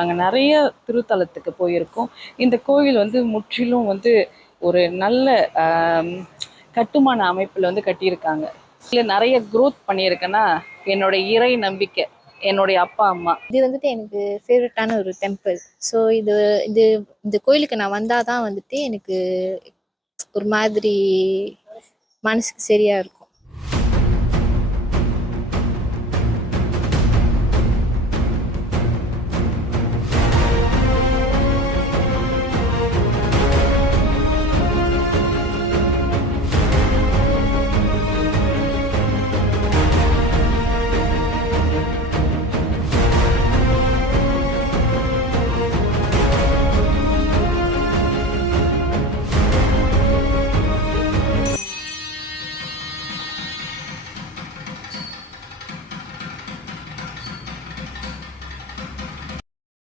நாங்கள் நிறைய திருத்தலத்துக்கு போயிருக்கோம். இந்த கோவில் வந்து முற்றிலும் வந்து ஒரு நல்ல கட்டுமான அமைப்பில் வந்து கட்டியிருக்காங்க. இல்லை நிறைய க்ரோத் பண்ணியிருக்கேன்னா என்னோட இறை நம்பிக்கை, என்னுடைய அப்பா அம்மா. இது வந்துட்டு எனக்கு ஃபேவரட்டான ஒரு டெம்பிள். ஸோ இது இது இந்த கோயிலுக்கு நான் வந்தால் தான் வந்துட்டு எனக்கு ஒரு மாதிரி மனசுக்கு சரியாக இருக்கும்.